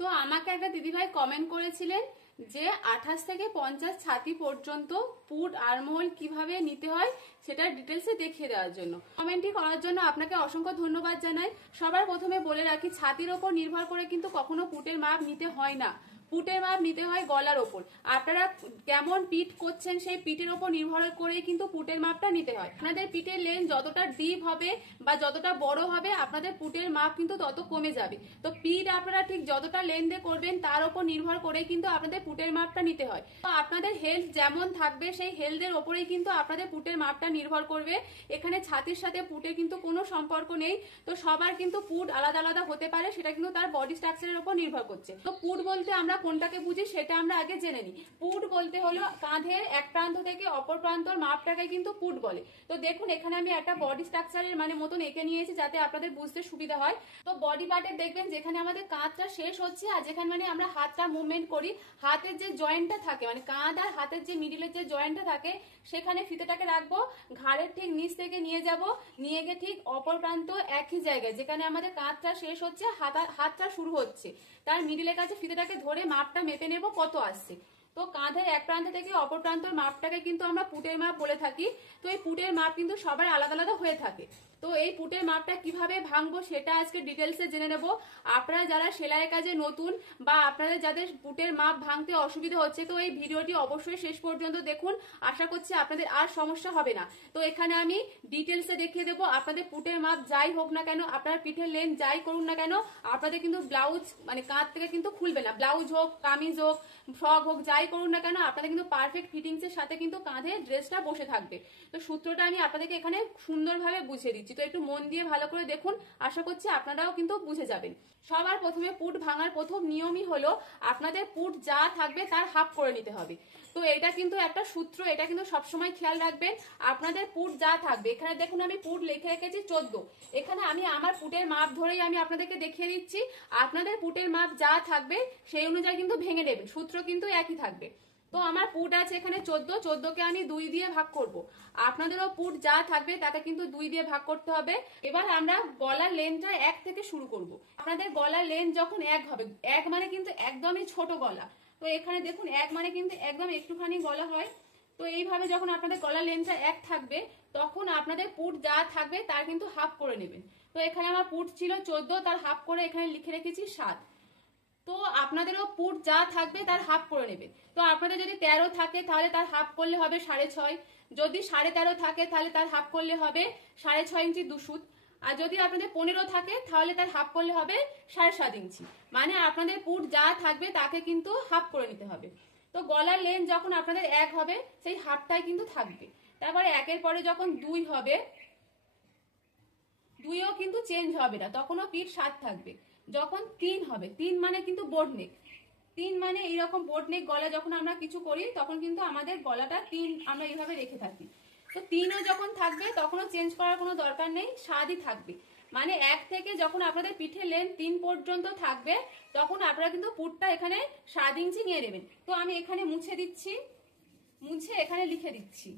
তো আমাকে একটা দিদিভাই কমেন্ট করেছিলেন যে 28 থেকে 50 ছাতি পর্যন্ত পুট আর্মহোল কিভাবে নিতে হয় সেটা ডিটেলসে দেখিয়ে দেওয়ার জন্য। কমেন্টটি করার জন্য আপনাকে অসংখ্য ধন্যবাদ জানাই। সবার প্রথমে বলে রাখি, ছাতির ওপর নির্ভর করে কিন্তু কখনো পুটের মাপ নিতে হয় না, পুটের মাপ নিতে হয় গলার ওপর। আপনারা কেমন পিঠ করছেন সেই পিঠের ওপর নির্ভর করেই কিন্তু পুটের মাপটা নিতে হয়। আপনাদের পিঠের লেন্থ যতটা ডিপ হবে বা যতটা বড় হবে আপনাদের পুটের মাপ কিন্তু তত কমে যাবে। তো পিঠ আপনারা ঠিক যতটা লেন্থে করবেন তার উপর নির্ভর করেই কিন্তু আপনাদের পুটের মাপটা নিতে হয়। তো আপনাদের হেলথ যেমন থাকবে সেই হেলথের ওপরেই কিন্তু আপনাদের পুটের মাপটা নির্ভর করবে। এখানে ছাতির সাথে পুটের কিন্তু কোনো সম্পর্ক নেই। তো সবার কিন্তু পুট আলাদা আলাদা হতে পারে, সেটা কিন্তু তার বডি স্ট্রাকচারের উপর নির্ভর করছে। তো পুট বলতে আমরা কোনটাকে বুঝি সেটা আমরা আগে জেনে নিই। পুট বলতে হলো কাঁধের এক প্রান্ত থেকে অপর প্রান্তর মাপটাকে কিন্তু পুট বলে। তো দেখুন এখানে আমি একটা বডি স্ট্রাকচারের মানে মতন এঁকে নিয়েছি যাতে আপনাদের বুঝতে সুবিধা হয়। তো বডি পার্টের দেখবেন যেখানে আমাদের কাঁধটা শেষ হচ্ছে আর যেখানে মানে আমরা হাতটা মুভমেন্ট করি, হাতের যে জয়েন্টটা থাকে মানে কাঁধ আর হাতের যে মিডিলের যে জয়েন্টটা থাকে সেখানে ফিতেটাকে রাখবো, ঘাড়ের ঠিক নিচ থেকে নিয়ে যাব, নিয়ে গিয়ে ঠিক অপর প্রান্ত একই জায়গায় যেখানে আমাদের কাঁধটা শেষ হচ্ছে হাতটা শুরু হচ্ছে তার মিডিলের কাছে ফিতেটাকে ধরে মাপটা মেপে নেব কত আসছে। তো কাঁধের এক প্রান্ত থেকে অপর প্রান্তর মাপটাকে কিন্তু আমরা পুটের মাপ বলে থাকি। তো এই পুটের মাপ কিন্তু সবার আলাদা আলাদা হয়ে থাকে। তো এই পুটের মাপটা কিভাবে ভাঙবো সেটা আজকে ডিটেলসে জেনে নেব। আপনারা যারা সেলাইয়ের কাজে নতুন বা আপনাদের যাদের পুটের মাপ ভাঙতে অসুবিধা হচ্ছে তো এই ভিডিওটি অবশ্যই শেষ পর্যন্ত দেখুন, আশা করছি আপনাদের আর সমস্যা হবে না। তো এখানে আমি ডিটেলসে দেখিয়ে দেবো আপনাদের পুটের মাপ যাই হোক না কেন, আপনার পিঠের লেন্থ যাই করুন না কেন, আপনাদের কিন্তু ব্লাউজ মানে কাঁধ থেকে কিন্তু খুলবে না। ব্লাউজ হোক, কামিজ হোক, ফ্রক হোক, যাই করুন না কেন আপনাদের কিন্তু পারফেক্ট ফিটিংস এর সাথে কিন্তু কাঁধে ড্রেসটা বসে থাকবে। তো সূত্রটা আমি আপনাদেরকে এখানে সুন্দরভাবে বুঝিয়ে দিচ্ছি, তো একটু মন দিয়ে ভালো করে দেখুন, আশা করছি আপনারাও কিন্তু বুঝে যাবেন। সবার প্রথমে পুট ভাঙার প্রথম নিয়মই হলো আপনাদের পুট যা থাকবে তার হাফ করে নিতে হবে। তো এটা কিন্তু একটা সূত্র, এটা কিন্তু সবসময় খেয়াল রাখবেন। আপনাদের পুট যা থাকবে, এখানে দেখুন আমি পুট লিখে রেখেছি 14, এখানে আমি আমার পুটের মাপ ধরেই আমি আপনাদেরকে দেখিয়ে দিচ্ছি। আপনাদের পুটের মাপ যা থাকবে সেই অনুযায়ী কিন্তু ভেঙে নেবেন, সূত্র কিন্তু একই থাকবে। তো আমার পুট আছে এখানে 14কে আমি 2 দিয়ে ভাগ করব। আপনাদেরও পুট যা থাকবে তাকে কিন্তু 2 দিয়ে ভাগ করতে হবে। এবার আমরা গলার লেন্থটা 1 থেকে শুরু করব। আপনাদের গলার লেন্থ যখন 1 হবে, 1 মানে কিন্তু একদমই ছোট গলা। তো এখানে দেখুন 1 মানে কিন্তু একদম একটুখানি গলা হয়। তো এইভাবে যখন আপনাদের গলার লেন্থটা 1 থাকবে তখন আপনাদের পুট যা থাকবে তার কিন্তু হাফ করে নেবেন। তো এখানে আমার পুট ছিল 14, তার হাফ করে এখানে লিখে রেখেছি 7। তো আপনাদেরও পুট যা থাকবে তার হাফ করে নেবে। তো আপনাদের যদি 13 থাকে তাহলে তার হাফ করলে হবে 6.5, যদি 13.5 থাকে তাহলে তার হাফ করলে হবে 6.5 ইঞ্চি 2 সুত, আর যদি আপনাদের 15 থাকে তাহলে তার হাফ করলে হবে 7.5 ইঞ্চি। মানে আপনাদের পুট যা থাকবে তাকে কিন্তু হাফ করে নিতে হবে। তো গলার লেন্থ যখন আপনাদের 1 হবে সেই হাফটাই কিন্তু থাকবে। তারপরে 1-এর পরে যখন 2 হবে, 2ও কিন্তু চেঞ্জ হবে না, তখনও পিঠ 7 থাকবে। যখন 3 হবে, 3 মানে কিন্তু বোট নেক, 3 মানে এইরকম বোট নেক গলা যখন আমরা কিছু করি তখন কিন্তু আমাদের গলাটা 3 আমরা এইভাবে রেখে থাকি। তো 3ও যখন থাকবে তখনও চেঞ্জ করার কোনো দরকার নেই, 7ই থাকবে। মানে 1 থেকে যখন আপনাদের পিঠের লেন্থ 3 পর্যন্ত থাকবে তখন আপনারা কিন্তু পুটটা এখানে 7 ইঞ্চি নিয়ে নেবেন। তো আমি এখানে মুছে দিচ্ছি, মুছে এখানে লিখে দিচ্ছি।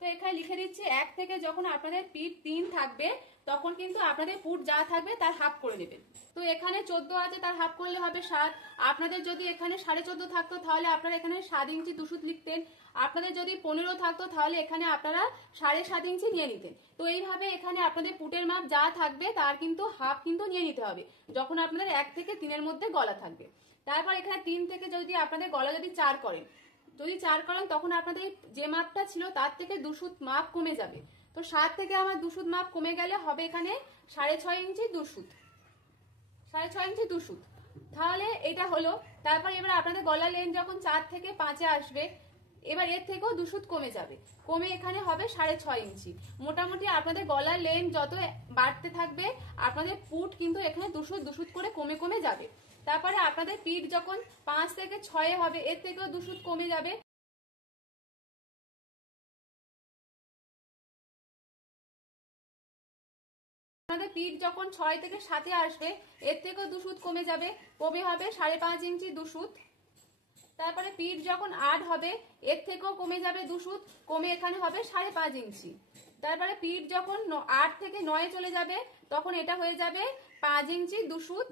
তো এখানে লিখে দিচ্ছি 1 থেকে যখন আপনাদের পিঠ 3 থাকবে তখন কিন্তু আপনাদের পুট যা থাকবে তার হাফ করে নেবেন। তো এখানে 14 আছে, তার হাফ করলে হবে 7। আপনাদের যদি এখানে 14.5 থাকতো তাহলে আপনারা এখানে 7 ইঞ্চি 2 সুত লিখতেন। আপনাদের যদি 15 থাকতো তাহলে এখানে আপনারা 7.5 ইঞ্চি নিয়ে নিতেন। তো এইভাবে এখানে আপনাদের পুটের মাপ যা থাকবে তার কিন্তু হাফ কিন্তু নিয়ে নিতে হবে যখন আপনাদের 1 থেকে 3-এর মধ্যে গলা থাকবে। তারপর এখানে 3 থেকে যদি আপনাদের গলা যদি 4 করেন, যদি 4 করেন তখন আপনাদের যে মাপটা ছিল তার থেকে 2 সুত মাপ কমে যাবে। তো 7 থেকে আমার 2 সুত মাপ কমে গেলে হবে এখানে 6.5 ইঞ্চি 2 সুত, 6.5 ইঞ্চি 2 সুত। তাহলে এটা হলো। তারপর এবার আপনাদের গলার লেন্থ যখন 4 থেকে 5-এ আসবে, এবার এর থেকেও 2 সুত কমে যাবে, কমে এখানে হবে 6.5 ইঞ্চি। মোটামুটি আপনাদের গলার লেন্থ যত বাড়তে থাকবে আপনাদের পুট কিন্তু এখানে 2 সুত করে কমে কমে যাবে। তারপরে আপনাদের পিঠ যখন 5 থেকে 6-এ হবে এর থেকেও 2 সুত কমে যাবে। আপনাদের পিঠ যখন 6 থেকে 7-এ আসবে এর থেকেও 2 সুত কমে যাবে, কমে হবে 5.5 ইঞ্চি 2 সুত। তারপরে পিঠ যখন 8 হবে এর থেকেও কমে যাবে 2 সুত, কমে এখানে হবে 5.5 ইঞ্চি। তারপরে পিঠ যখন 8 থেকে 9-এ চলে যাবে তখন এটা হয়ে যাবে 5 ইঞ্চি 2 সুত।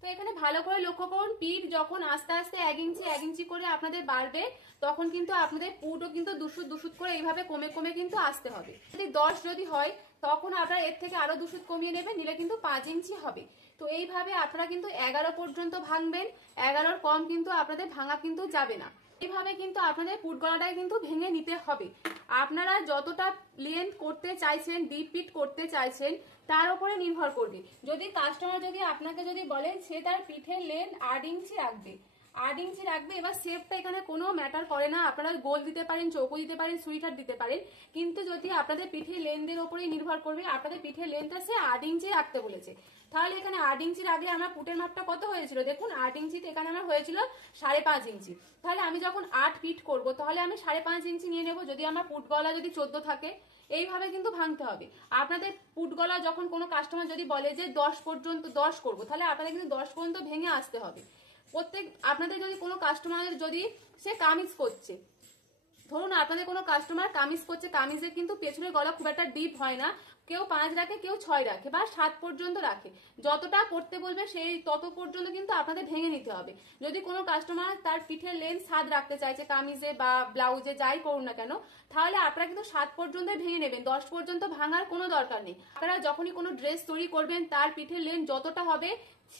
তো এখানে ভালো করে লক্ষ্য করুন, পিঠ যখন আস্তে আস্তে 1 ইঞ্চি করে আপনাদের বাড়বে, তখন কিন্তু আপনাদের পুটও কিন্তু দুশুত করে এইভাবে কমে কমে কিন্তু আসতে হবে। যদি 10 যদি হয় তখন আপনারা এর থেকে আরো দুশুত কমিয়ে নেবেন, নিলে কিন্তু 5 ইঞ্চি হবে। তো এইভাবে আপনারা কিন্তু 11 পর্যন্ত ভাঙবেন, 11-র কম কিন্তু আপনাদের ভাঙা কিন্তু যাবে না। এইভাবে কিন্তু আপনাদের পুট গলাটাই কিন্তু ভেঙে নিতে হবে। আপনারা যতটা লেন্থ করতে চাইছেন, ডিপ পিট করতে চাইছেন, তার উপরে নির্ভর করবে। যদি কাস্টমার যদি আপনাকে যদি বলেন সে তার পিঠের লেন্থ 8 ইঞ্চি রাখবে, 8 ইঞ্চি রাখবে, এবার শেপটা এখানে কোনো ম্যাটার করে না। আপনারা গোল দিতে পারেন, চৌকো দিতে পারেন, সুইটার দিতে পারেন, কিন্তু যদি আপনাদের পিঠের লেন্থের উপরেই নির্ভর করবে। আপনাদের পিঠের লেন্থটা সে 8 ইঞ্চি রাখতে বলেছে, তাহলে এখানে 8 ইঞ্চি রাখলে আমার পুটের মাপটা কত হয়েছিল দেখুন, 8 ইঞ্চিতে এখানে আমার হয়েছিল 5.5 ইঞ্চি। তাহলে আমি যখন 8 পিট করব তাহলে আমি 5.5 ইঞ্চি নিয়ে নেব, যদি আমার পুট গলা যদি 14 থাকে। এইভাবে কিন্তু ভাঙতে হবে। আপনাদের পুট গলা যখন কোনো কাস্টমার যদি বলে যে 10 পর্যন্ত 10 করব, তাহলে আপনাদের কিন্তু 10 পর্যন্ত ভেঙে আসতে হবে। আপনাদের যদি কোনো কাস্টমার যদি সে কামিজ করছে, ধরুন আপনাদের কোনো কাস্টমার কামিজ করছে, কামিজের কিন্তু পেছনের গলা খুব একটা ডিপ হয় না, কেউ 5 রাখে, কেউ 6 রাখে বা 7 পর্যন্ত রাখে। যতটা করতে বলবে সেই তত পর্যন্ত কিন্তু আপনাদের ভেঙে নিতে হবে। যদি কোনো কাস্টমার তার পিঠের লেন্থ 7 রাখতে চাইছে কামিজে বা ব্লাউজে যাই করুন না কেন, তাহলে আপনারা কিন্তু 7 পর্যন্ত ভেঙে নেবেন, 10 পর্যন্ত ভাঙার কোনো দরকার নেই। আপনারা যখনই কোনো ড্রেস তৈরি করবেন তার পিঠের লেন্থ যতটা হবে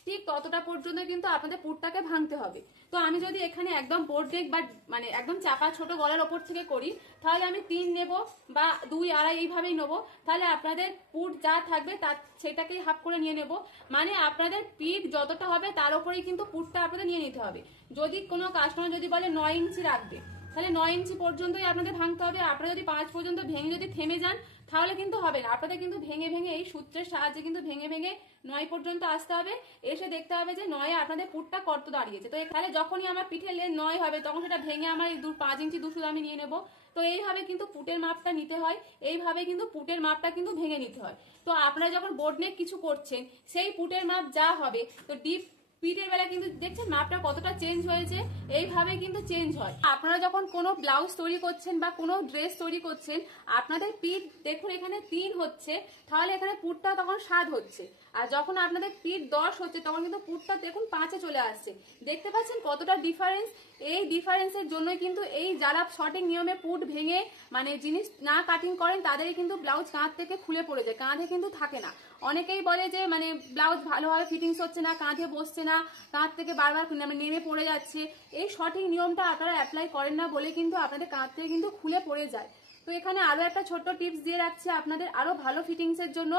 ঠিক ততটা পর্যন্ত কিন্তু আপনাদের পুটটাকে ভাঙতে হবে। তো আমি যদি এখানে একদম বোর্ড নেক বা মানে একদম চাপা ছোট গলার ওপর থেকে করি, তাহলে আমি 3 নেব বা 2, 2.5 এইভাবেই নেবো। তাহলে আপনাদের পুট যা থাকবে তার সেটাকেই হাফ করে নিয়ে নেব। মানে আপনাদের পিঠ যতটা হবে তার উপরেই কিন্তু পুটটা আপনাদের নিয়ে নিতে হবে। যদি কোনো কাস্টমার যদি বলে 9 ইঞ্চি রাখবে, তাহলে 9 ইঞ্চি পর্যন্তই আপনাদের ভাঙতে হবে। আপনারা যদি 5 পর্যন্ত ভেঙে যদি থেমে যান তাহলে কিন্তু হবে না। আপনাদের কিন্তু ভেঙে ভেঙে এই সূত্রের সাহায্যে কিন্তু ভেঙে ভেঙে 9 পর্যন্ত আসতে হবে। এসে দেখতে হবে যে 9-এ আপনাদের পুটটা কত দাঁড়িয়েছে। তো তাহলে যখনই আমার পিঠের লেন্থ 9 হবে তখন সেটা ভেঙে আমার 5 ইঞ্চি দুশুদ আমি নিয়ে নেব। তো এইভাবে কিন্তু পুটের মাপটা নিতে হয়, এইভাবে কিন্তু পুটের মাপটা কিন্তু ভেঙে নিতে হয়। তো আপনারা যখন বোর্ড নেক কিছু করছেন সেই পুটের মাপ যা হবে, তো ডিপ পিঠের বেলা কিন্তু দেখছেন মাপটা কতটা চেঞ্জ হয়েছে, এইভাবে কিন্তু চেঞ্জ হয়। আপনারা যখন কোনো ব্লাউজ তৈরি করছেন বা কোনো ড্রেস তৈরি করছেন, আপনাদের পিঠ দেখুন এখানে 3 হচ্ছে, তাহলে এখানে পুটটা তখন 7 হচ্ছে। আর যখন আপনাদের পিঠ 10 হচ্ছে তখন কিন্তু পুটটা দেখুন 5-এ চলে আসছে। দেখতে পাচ্ছেন কতটা ডিফারেন্স। এই ডিফারেন্সের জন্যই কিন্তু এই যারা সঠিক নিয়মে পুট ভেঙে মানে জিনিস না কাটিং করেন তাদেরই কিন্তু ব্লাউজ কাঁধ থেকে খুলে পড়ে যায়, কাঁধে কিন্তু থাকে না। অনেকেই বলে যে মানে ব্লাউজ ভালোভাবে ফিটিংস হচ্ছে না, কাঁধে বসছে না, কাঁধ থেকে বারবার নেমে পড়ে যাচ্ছে। এই সঠিক নিয়মটা আপনারা অ্যাপ্লাই করেন না বলে কিন্তু আপনাদের কাঁধ থেকে কিন্তু খুলে পড়ে যায়। তো এখানে আরো একটা ছোট্ট টিপস দিয়ে রাখছি আপনাদের আরো ভালো ফিটিংসের জন্য।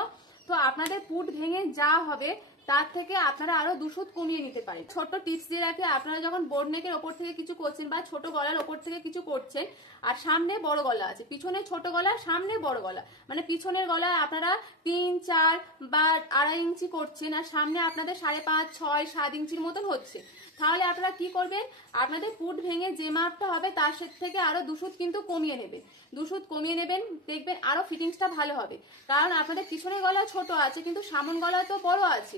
তো আপনাদের পুট ভেঙে যা হবে তার থেকে আপনারা আরো দুশুদ কমিয়ে নিতে পারেন। ছোট্ট টিপস দিয়ে রাখি, আপনারা যখন বোর্ড নেকের ওপর থেকে কিছু করছেন বা ছোট গলার ওপর থেকে কিছু করছেন, আর সামনে বড় গলা আছে, পিছনে ছোট গলা, সামনে বড় গলা, মানে পিছনের গলা আপনারা 3, 4 বা 2.5 ইঞ্চি করছেন আর সামনে আপনাদের 5.5, 6, 7 ইঞ্চির মতন হচ্ছে, তাহলে আপনারা কি করবেন, আপনাদের পুট ভেঙে যে মাপটা হবে তার থেকে আরো দুশুদ কিন্তু কমিয়ে নেবেন। দুশুদ কমিয়ে নেবেন, দেখবেন আরো ফিটিংসটা ভালো হবে। কারণ আপনাদের পিছনের গলা ছোট আছে কিন্তু সামন গলা তো বড় আছে,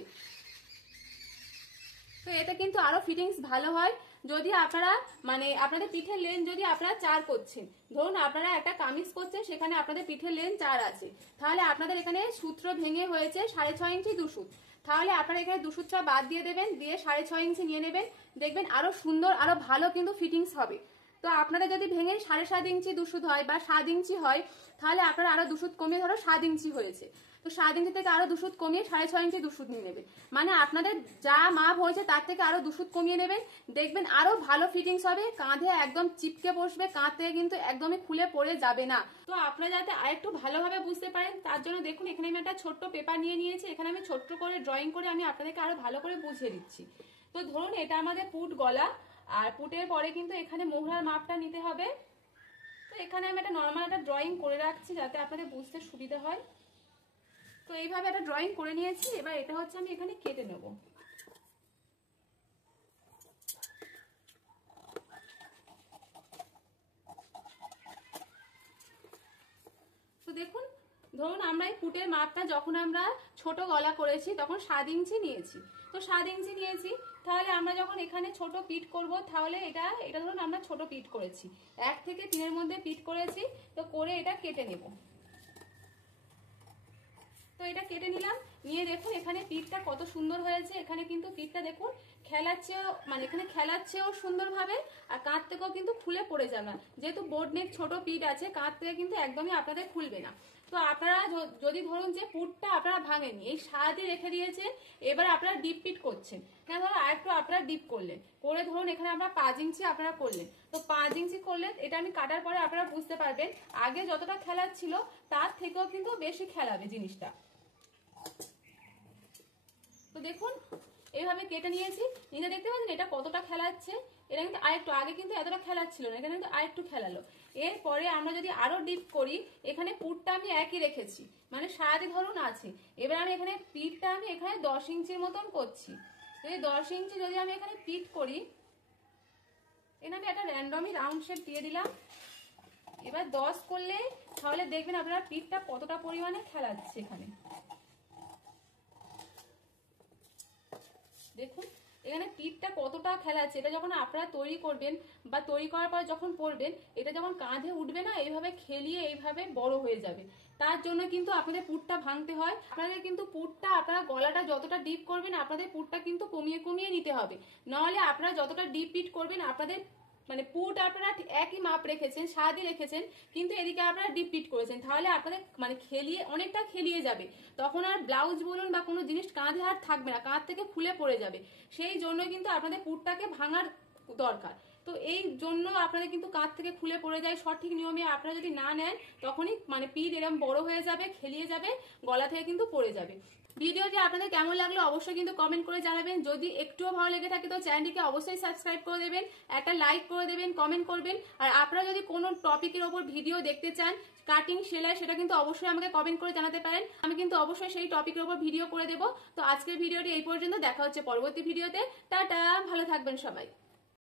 তো এতে কিন্তু আরো ফিটিংস ভালো হয়। যদি আপনারা মানে আপনাদের পিঠের লেন্থ যদি আপনারা 4 করছেন, ধরুন আপনারা একটা কামিজ করছেন সেখানে আপনাদের পিঠের লেন্থ 4 আছে, তাহলে আপনাদের এখানে সূত্র ভেঙে হয়েছে 6.5 ইঞ্চি দুশুদ, তাহলে আপনারা এখানে দুশুদটা বাদ দিয়ে দেবেন, দিয়ে 6.5 ইঞ্চি নিয়ে নেবেন, দেখবেন আরো সুন্দর আরো ভালো কিন্তু ফিটিংস হবে। তো আপনারা যদি ভেঙে 7.5 ইঞ্চি দুশুদ হয় বা 7 ইঞ্চি হয়, তাহলে আপনারা আরো দুশুদ কমিয়ে ধরো 7 ইঞ্চি হয়েছে, তো 7 ইঞ্চি থেকে আরো দুশুদ কমিয়ে 6.5 ইঞ্চি দুশুদ নিয়ে নেবেন। মানে আপনাদের যা মাপ হয়েছে তার থেকে আরো দুশুদ কমিয়ে নেবেন, দেখবেন আরো ভালো ফিটিংস হবে, কাঁধে একদম চিপকে বসবে, কাঁধ থেকে কিন্তু একদমই খুলে পড়ে যাবে না। তো আপনারা যাতে আরেকটু ভালোভাবে বুঝতে পারেন তার জন্য দেখুন এখানে আমি একটা ছোট্ট পেপার নিয়ে নিয়েছি, এখানে আমি ছোট্ট করে ড্রয়িং করে আমি আপনাদেরকে আরো ভালো করে বুঝিয়ে দিচ্ছি। তো ধরুন এটা আমাদের পুট গলা, আর পুটের পরে কিন্তু এখানে মোহরার মাপটা নিতে হবে। তো এখানে আমি একটা নর্মাল একটা ড্রয়িং করে রাখছি যাতে আপনাদের বুঝতে সুবিধা হয়। তো এইভাবে একটা ড্রয়িং করে নিয়েছি, এবার এটা হচ্ছে আমি এখানে কেটে নেব। তো দেখুন ধরুন আমরা এই পুটের মাপটা যখন আমরা ছোট গলা করেছি তখন 7 ইঞ্চি নিয়েছি, তো 7 ইঞ্চি নিয়েছি, তাহলে আমরা যখন এখানে ছোট পিট করব তাহলে এটা ধরুন আমরা ছোট পিট করেছি, 1 থেকে 3-এর মধ্যে পিট করেছি, তো করে এটা কেটে নেব। তো এটা কেটে নিলাম, নিয়ে দেখুন এখানে পিঠটা কত সুন্দর হয়েছে। এখানে কিন্তু পিঠটা দেখুন খেলাচ্ছেও, মানে এখানে খেলাচ্ছেও সুন্দরভাবে, আর কাঁধ থেকেও কিন্তু খুলে পড়ে যাবে না। যেহেতু বোর্ড নেক ছোট পিঠ আছে, কাঁধ থেকে কিন্তু একদমই আপনাদের খুলবে না। তো আপনারা যদি ধরুন যে পুরটা আপনারা ভাঙেনি, এই সাহায্যে রেখে দিয়েছেন, এবার আপনারা ডিপ পিট করছেন, হ্যাঁ ধরো আরেকটু আপনারা ডিপ করলেন, করে ধরুন এখানে আমরা 5 ইঞ্চি আপনারা করলেন, তো 5 ইঞ্চি করলেন, এটা আমি কাটার পরে আপনারা বুঝতে পারবেন আগে যতটা খেলাচ্ছিল তার থেকেও কিন্তু বেশি খেলাবে জিনিসটা। তো দেখুন এইভাবে কেটে নিয়েছি, নিয়ে দেখতে পাচ্ছেন এটা কতটা খেলাচ্ছে। এটা কিন্তু আরেকটু, আগে কিন্তু এতটা খেলাচ্ছিল না, এখানে কিন্তু আরেকটু খেলালো। এরপরে আমরা যদি আরো ডিপ করি, এখানে পুরটা আমি একই রেখেছি, মানে সারাদি ধরুন আছে। এবার আমি এখানে পিঠটা আমি এখানে 10 ইঞ্চির মতন করছি। যদি 10 ইঞ্চি যদি আমি এখানে পিঠ করি, এখানে আমি একটা র্যান্ডমই রাউন্ড শেপ দিয়ে দিলাম। এবার 10 করলে তাহলে দেখবেন আপনারা পিঠটা কতটা পরিমাণে খেলাচ্ছে। এখানে দেখুন এখানে পিঠটা কতটা খেলাচ্ছে। এটা যখন আপনারা তৈরি করবেন বা তৈরি করার পর যখন পরবেন, এটা যখন কাঁধে উঠবে না, এইভাবে খেলিয়ে এইভাবে বড় হয়ে যাবে। তার জন্য কিন্তু আপনাদের পুরটা ভাঙতে হয়। আপনাদের কিন্তু পুরটা, আপনারা গলাটা যতটা ডিপ করবেন আপনাদের পুরটা কিন্তু কমিয়ে কমিয়ে নিতে হবে। নাহলে আপনারা যতটা ডিপ পিট করবেন আপনাদের মানে পুট আপনারা একই মাপ রেখেছেন, স্বাদই রেখেছেন, কিন্তু এদিকে আপনারা ডিপ পিট করেছেন, তাহলে আপনাদের মানে খেলিয়ে অনেকটা খেলিয়ে যাবে। তখন আর ব্লাউজ বলুন বা কোনো জিনিস কাঁধে আর থাকবে না, কাঁধ থেকে খুলে পড়ে যাবে। সেই জন্য কিন্তু আপনাদের পুটটাকে ভাঙার দরকার। তো এই জন্য আপনাদের কিন্তু কাঁধ থেকে খুলে পড়ে যায়। সঠিক নিয়মে আপনারা যদি না নেন, তখনই মানে পিঠ এরকম বড় হয়ে যাবে, খেলিয়ে যাবে, গলা থেকে কিন্তু পড়ে যাবে। ভিডিওটি আপনাদের কেমন লাগলো অবশ্যই কিন্তু কমেন্ট করে জানাবেন। যদি একটুও ভালো লেগে থাকে তো চ্যানেলটিকে অবশ্যই সাবস্ক্রাইব করে দেবেন, একটা লাইক করে দেবেন, কমেন্ট করবেন। আর আপনারা যদি কোনো টপিকের ওপর ভিডিও দেখতে চান, কাটিং সেলাই, সেটা কিন্তু অবশ্যই আমাকে কমেন্ট করে জানাতে পারেন। আমি কিন্তু অবশ্যই সেই টপিকের ওপর ভিডিও করে দেবো। তো আজকের ভিডিওটি এই পর্যন্ত, দেখা হচ্ছে পরবর্তী ভিডিওতে। টাটা, ভালো থাকবেন সবাই।